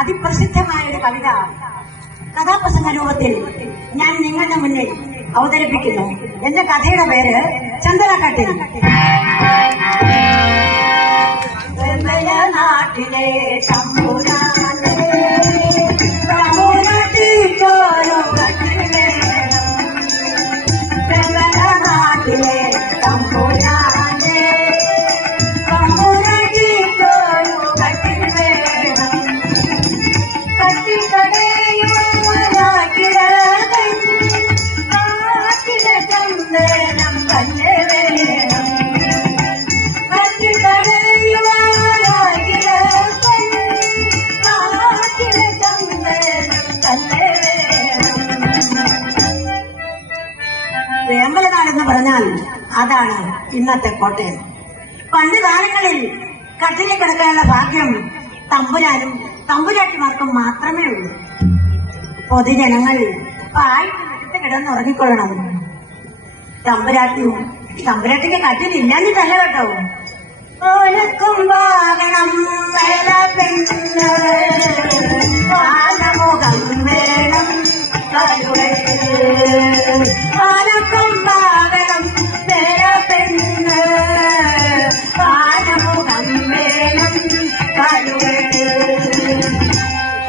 അതിപ്രസിദ്ധമായ ഒരു കവിത കഥാപ്രസംഗ രൂപത്തിൽ ഞാൻ നിങ്ങളുടെ മുന്നിൽ അവതരിപ്പിക്കുന്നു. എന്റെ കഥയുടെ പേര് ചന്ദനക്കാട്ടിൽ. നാട്ടിലെ വേമ്പലനാടെന്ന് പറഞ്ഞാൽ അതാണ് ഇന്നത്തെ കോട്ടയം. പണ്ട് കാലങ്ങളിൽ കട്ടിലിൽ കിടക്കാനുള്ള ഭാഗ്യം തമ്പുരാനും തമ്പുരാട്ടിമാർക്കും മാത്രമേ ഉള്ളൂ. പൊതുജനങ്ങൾ പായിട്ട് കിടന്നുറങ്ങിക്കൊള്ളണം. തമ്പുരാട്ടിക്ക് കട്ടിലില്ലാഞ്ഞിട്ടല്ല കേട്ടോ. ഓലക്കും വാകണം ആനമുഖം വേണം ആനക്കും വാകണം പെണ്ണ് ആനമുഖം വേണം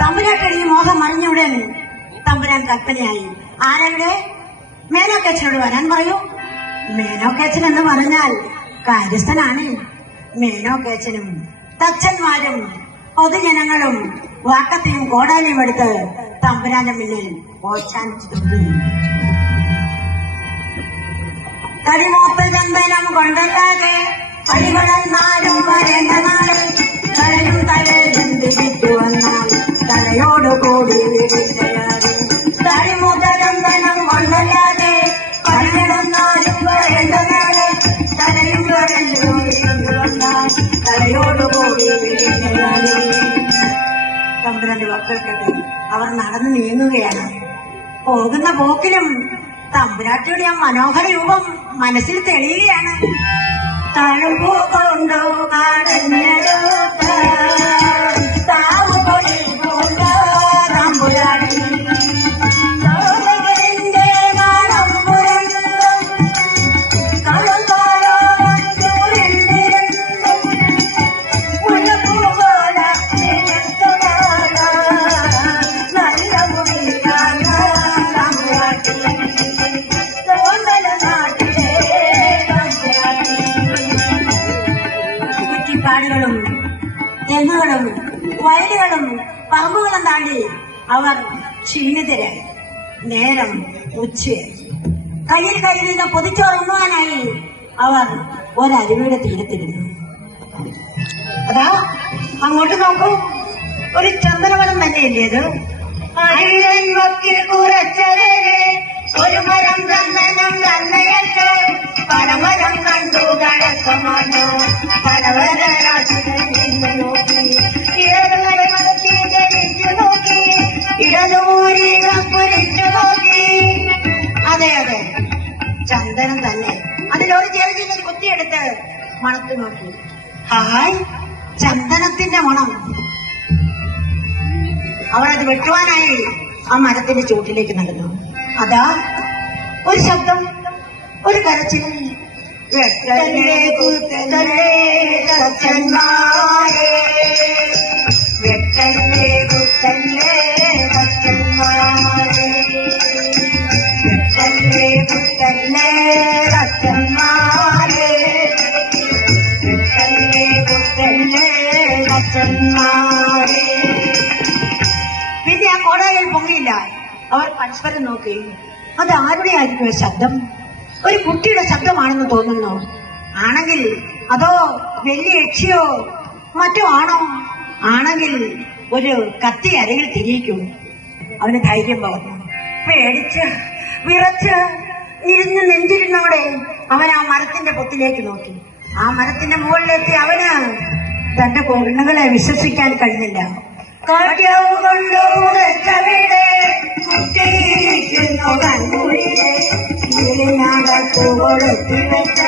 തമ്പുരാട്ടി മോഹം അറിഞ്ഞുടൻ തമ്പുരാൻ കൽപ്പനയായി. ആരവിടെ? മേനോക്കേച്ചനോട് വരാൻ പറയൂ. മേനോക്കേച്ചൻ എന്ന് പറഞ്ഞാൽ കാര്യസ്ഥനാണ്. മേനോക്കേച്ചനും തച്ചന്മാരും പൊതുജനങ്ങളും വാക്കത്തെയും കോടാലിയും എടുത്ത് തമ്പുരാന്റെ മുന്നിൽ ഓച്ചാനിച്ചിട്ടുണ്ട്. കരിമൂത്ത ചന്ദനം കൊണ്ടല്ലാതെ അടികളെന്നാലും വരേണ്ട നാളെ തലയും തലയും തിരിച്ചു വന്നാൽ തലയോട് കൂടി വീടില്ലയാതെ കരിമൂത്ത ചന്ദനം കൊണ്ടല്ലാതെ അടികളെന്നാലും വരേണ്ട നാളെ തലയും തലയും തിരിച്ചു വന്നാൽ തലയോട് കൂടി വീടില്ലയാതെ. തമ്പുരാന്റെ വാക്കുകൾ കേട്ട് അവർ നടന്നു നീങ്ങുകയാണ്. പോകുന്ന പോക്കിലും തമ്പുരാട്ടിയുടെ ആ മനോഹര രൂപം മനസ്സിൽ തെളിയുകയാണ്. തഴമ്പൂ കൊണ്ടു കടഞ്ഞെടുത്ത താവുകൊടി കൊണ്ട് തമ്പുരാട്ടി കാടുകളും തെങ്ങുകളും വയലുകളും പറമ്പുകളും താണ്ടി അവർ ക്ഷീണിതരായി. നേരം ഉച്ചയായി. കയ്യിൽ കയ്യിൽ പൊതിച്ചോറുണ്ണുവാനായി അവർ ഒരരുവിയുടെ തീരത്തിരുന്നു. അതാ അങ്ങോട്ട് നോക്കൂ, ഒരു ചന്ദനവനം തന്നെയല്ലേത്? ഒരു മരം ചന്ദനം തന്നെയല്ലേ പരമരം കണ്ടു കടക്കമാനോ പലവര നോക്കി ഇടതുമരമത്തി ജനിച്ചു നോക്കി ഇടതൂരി കുരിച്ചു നോക്കി. അതെ അതെ, ചന്ദനം തന്നെ. അതിലൊരു ചെറിയ കുത്തിയെടുത്ത് മണത്തു നോക്കി. ഹായ്, ചന്ദനത്തിന്റെ മണം. അവരത് വെട്ടുവാനായി ആ മരത്തിന്റെ ചൂട്ടിലേക്ക് നടന്നു. അതാ ഒരു ശബ്ദം, ഒരു കരച്ചിൽ. വെട്ടല്ലേ കുത്തല്ലേ തച്ചന്മാരെ, വെട്ടല്ലേ കുത്തല്ലേ തച്ചന്മാരെ, വെട്ടല്ലേ കുത്തല്ലേ തച്ചന്മാരെ. വന്നാരേ. പിന്നെ ആ കോടാലിൽ പൊങ്ങിയില്ല. അവർ പരസ്പരം നോക്കി. അത് ആരുടെ ആയിരിക്കും ശബ്ദം? ഒരു കുട്ടിയുടെ ശബ്ദമാണെന്ന് തോന്നുന്നു. ആണെങ്കിൽ അതോ വലിയ യക്ഷിയോ മറ്റോ ആണോ? ആണെങ്കിൽ ഒരു കത്തി അരയിൽ തിരിയിക്കും. അവന് ധൈര്യം പകർന്നു. പേടിച്ച് വിറച്ച് ഇരുന്ന് നെഞ്ചിരുന്നോടെ അവൻ ആ മരത്തിന്റെ പൊത്തിലേക്ക് നോക്കി. ആ മരത്തിന്റെ മുകളിലെത്തി അവന് തന്റെ കണ്ണുകളെ വിശ്വസിക്കാൻ കഴിഞ്ഞില്ല. കാട്യാവ് കൊണ്ടു മുടച്ചവിടെ കുട്ടിയിരിക്കുന്നു കണ്ണൂരിലെ ഇതിനകത്തു കൊളുത്തി വെച്ച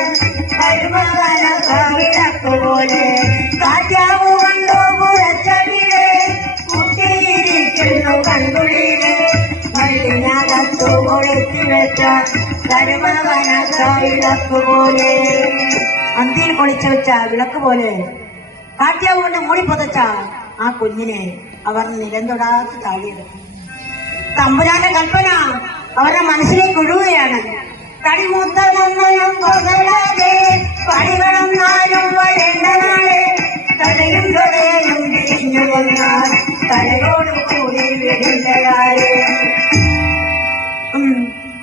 കരുമകന കവിളക്ക് പോലെ. കാട്യാവ് കൊണ്ടു മുടച്ചവിടെ കുട്ടിയിരിക്കുന്നു കണ്ണൂരിലെ ഇതിനകത്തു കൊളുത്തി വെച്ച കരുമകന കവിളക്ക് പോലെ. അന്തിയിൽ കൊളിച്ചു വെച്ച വിളക്ക് പോലെ കാട്യാവ് കൊണ്ട് മൂടി പൊതച്ച ആ കുഞ്ഞിനെ അവർ നിലം തൊടാതെ താഴെയെടുത്തു. തമ്പുരാന്റെ കൽപ്പന അവരുടെ മനസ്സിലേക്ക് ഒഴുകുകയാണ്. തടിമൂത്തതൊന്നും കൊതലാതെ പടികളൊന്നാലും വരേണ്ട നാളെ തലയും തൊടയും തിരിഞ്ഞു വന്നാൽ തലയോട് കൂടി വിടില്ലയാളെ.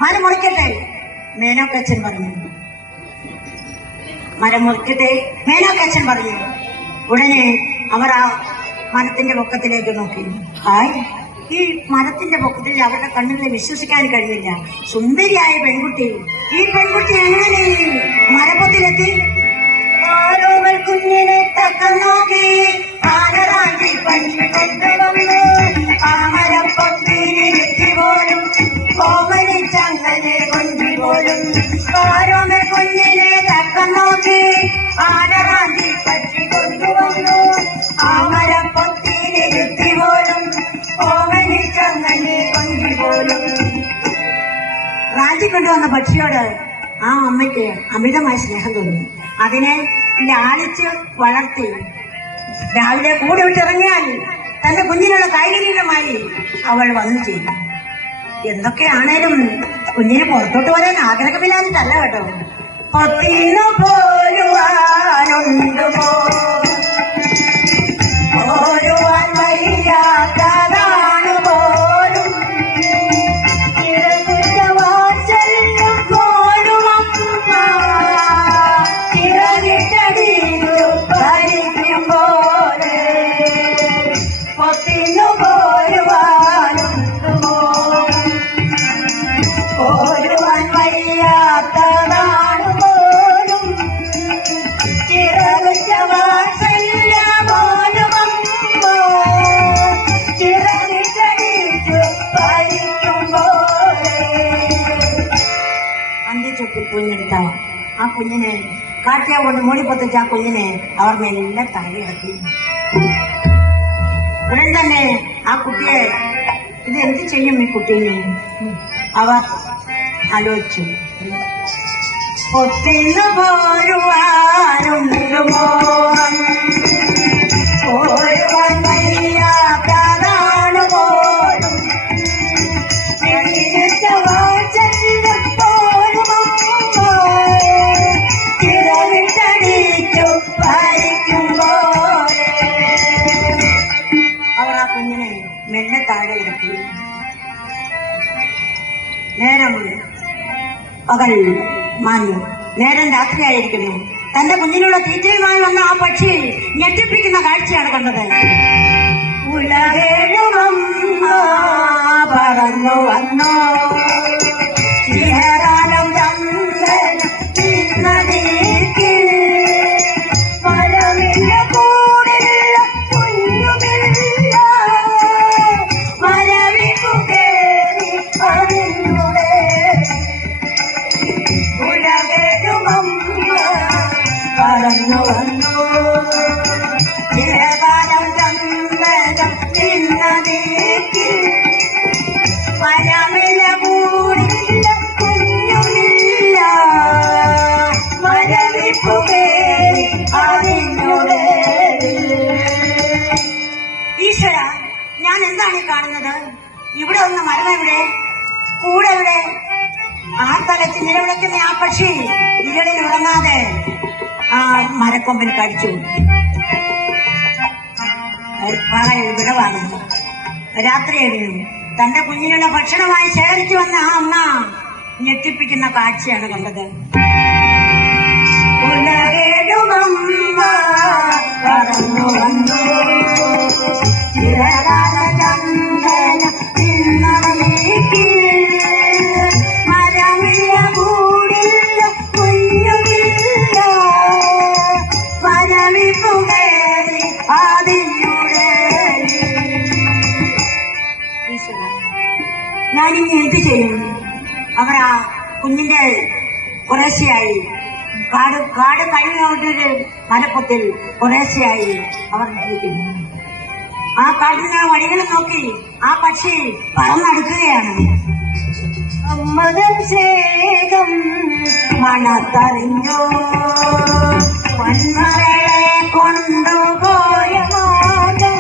മരം മുറിക്കട്ടെ, മേനോക്കച്ചൻ പറഞ്ഞു. മരം മുറിക്കട്ടെ, മേനോക്കച്ചൻ പറഞ്ഞു. ഉടനെ അവർ ആ മരത്തിന്റെ പൊക്കത്തിലേക്ക് നോക്കി. ഹായ്, ഈ മരത്തിന്റെ പൊക്കത്തിൽ അവരുടെ കണ്ണുകളെ വിശ്വസിക്കാൻ കഴിയില്ല. സുന്ദരിയായ പെൺകുട്ടി. ഈ പെൺകുട്ടി എങ്ങനെ മരപ്പൊത്തിലെത്തി? ആരോമൽ കുഞ്ഞിനെ തക്കം നോക്കി ആനറാഞ്ചി പഞ്ഞിക്കൊണ്ടുവന്നു. ആ മരപ്പൊത്തിലിരുത്തി പോലും കോമലിച്ചങ്ങനെ കൊഞ്ചി പോലും. ആരോമൽ കുഞ്ഞിനെ തക്കം നോക്കി ആനറാഞ്ചി പറ്റിക്കൊണ്ടുവന്നു. ആ മരപ്പൊത്തിലിരുത്തി പോലും കോമലിച്ചങ്ങനെ കൊഞ്ചി പോലും. റാഞ്ചി കൊണ്ടുവന്ന പക്ഷിയോട് ആ അമ്മയ്ക്ക് അമിതമായ സ്നേഹം തോന്നി. അതിനെ ലാളിച്ച് വളർത്തി. രാവിലെ കൂടെ വിട്ടിറങ്ങിയാൽ തന്റെ കുഞ്ഞിനുള്ള കൈകരീരമായി അവൾ വന്നു ചെയ്യും. എന്തൊക്കെയാണേലും കുഞ്ഞിനെ പുറത്തോട്ട് വരാൻ ആഗ്രഹമില്ലാഞ്ഞിട്ടല്ല കേട്ടോ. പൊത്തിന്നു പോരുവാനുണ്ടോ പോരുവാൻ വയ്യാത്തതാണ് പോലും ചിറകുറ്റവാത്സല്യം പോലുമമ്മ ചിറകിട്ടടിച്ചു ഭരിക്കും പോലെ. പൊത്തിന്നു പോരുവാനുണ്ടോ പോരുവാൻ വയ്യാത്തതാണ് പോലും ചിറകുറ്റവാത്സല്യ പോലുമമ്മ ചിറകിട്ടടിച്ചു ഭരിക്കും പോലെ. അന്ത്യച്ചൊപ്പിൽ കുഞ്ഞെടുത്ത ആ കുഞ്ഞിനെ കാട്യാവ് കൊണ്ട് മൂടിപ്പൊത്തിച്ച ആ കുഞ്ഞിനെ അവർ മെല്ലെ താഴെയിറക്കി. ഉടൻ തന്നെ ആ കുട്ടിയെ ഇത് എന്ത് ചെയ്യും ഈ കുട്ടീനെ അവർ ആലോചിച്ചു. ഒത്തിന്നു പോരുവാനുണ്ടോ പോരുവാൻ വയ്യാത്തതാണ് പോലും വാത്സല്യം പോലുമമ്മ ചിറകിട്ടടിച്ചു ഭരിക്കും പോലെ. അവർ ആ കുഞ്ഞിനെ മെല്ലെ താഴെ ഇറക്കി. നേരം പകൽ മാഞ്ഞു. നേരം രാത്രിയായിരിക്കുന്നു. തന്റെ കുഞ്ഞിനുള്ള തീറ്റയുമായി വന്ന ആ പക്ഷി ഞെട്ടിപ്പിക്കുന്ന കാഴ്ചയാണ് കണ്ടത്. ഉലകേഴുമമ്മ പറന്നു വന്നോ ചിരകാലം ചന്ദ്രൻ തിന്നതീക്കിൽ മരമില്ല കൂടില്ല കുഞ്ഞുമില്ല മരവിക്കു കേറി അതിലൂടെ ഉലകേഴുമമ്മ പറന്നു വന്നോ ചിരകാലം ചന്ദ്രൻ തിന്നതീക്കിൽ മരമില്ല കൂടില്ല കുഞ്ഞുമില്ല മരവിക്കു കേറി അതിലൂടെ. ഈശ്വര, ഞാൻ എന്താണ് കാണുന്നത്? ഇവിടെ ഒന്ന് മരം എവിടെ? കൂടെ എവിടെ? ആ തലത്തിൽ നിലവിളക്കുന്ന ആ പക്ഷി ഇകളിൽ ഉറങ്ങാതെ ആ മരക്കൊമ്പിൽ കടിച്ചു. പകലിൽ വിടവാങ്ങുന്നു. രാത്രിയിൽ തന്റെ കുഞ്ഞിനുള്ള ഭക്ഷണമായി ശേഖരിച്ചു വന്ന ആ അമ്മ ഞെട്ടിപ്പിക്കുന്ന കാഴ്ചയാണ് കണ്ടത്. ഉലകേടുമമ്മ പറന്നു വന്നു ചിരകാലചന്ദന പിന്നടനീക്കിൽ മരമില്ല കൂടില്ല കുഞ്ഞുമില്ല മരമിപ്പുകേറി അതിനുടെ ഞാനിനി എന്ത് ചെയ്യും? അവർ ആ കുഞ്ഞിന്റെ കുറേശ്ശയായി കാട് കഴിഞ്ഞൊരു മരപ്പൊത്തിൽ കുറേശ്ശയായി അവർ നിൽക്കുന്നു. ആ കാട്ടിന് വഴികൾ നോക്കി ആ പക്ഷി പറന്നടുക്കുകയാണ്. അമ്മതൻ സ്നേഹം മണത്തറിഞ്ഞോ പൊന്മകളെ കൊണ്ടുപോയ മാർഗം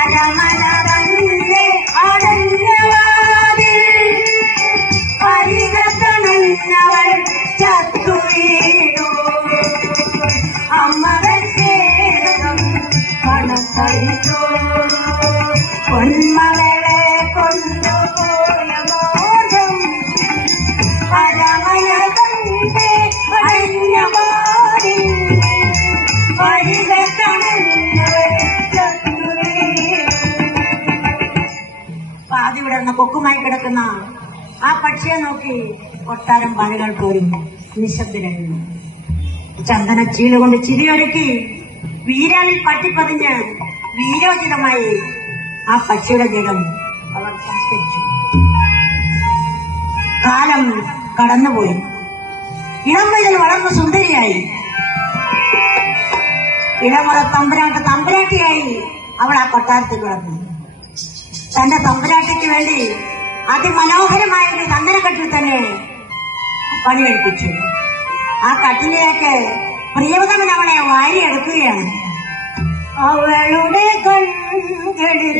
അരമന തന്നെ അടഞ്ഞവാതിൽ പരിഗണനവൾ ചത്തു വീണു. അമ്മതൻ സ്നേഹം മണത്തറിഞ്ഞോ പൊന്മകളെ കൊണ്ടുപോയ മാർഗം അരമന തന്നെ അടഞ്ഞവാതിൽ പരിഗണനവൾ ചത്തു വീണു. പാതി വിടർന്ന കൊക്കുമായി കിടക്കുന്ന ആ പക്ഷിയെ നോക്കി കൊട്ടാരം പാലുകൾ പോലും നിശബ്ദരായിരുന്നു. ചന്ദന ചീലുകൊണ്ട് ചിരിയൊരുക്കി വീരാളിൽ പട്ടിപ്പതിഞ്ഞ് വീരോചിതമായി ആ പക്ഷിയുടെ ജഡം അവർ സംസ്കരിച്ചു. കാലം കടന്നുപോയി. ഇളം വയതിൽ വളർന്ന സുന്ദരിയായി ഇളമുറ തമ്പുരാട്ടിയായി അവൾ ആ കൊട്ടാരത്തിൽ വളർന്നു. തന്റെ തമ്പുരാട്ടിക്ക് വേണ്ടി അതിമനോഹരമായ ഒരു ചന്ദനക്കട്ടിൽ തന്നെ പണിയെടുപ്പിച്ചു. ആ കട്ടിലേക്ക് പ്രിയവതമൻ അവളെ വാരിയെടുക്കുകയാണ്. അവളുടെ കൺകളിൽ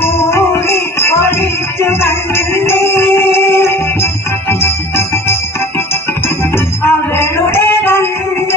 കൂടി ഒളിച്ചു കണ്ടേ അവളുടെ കൺകളിൽ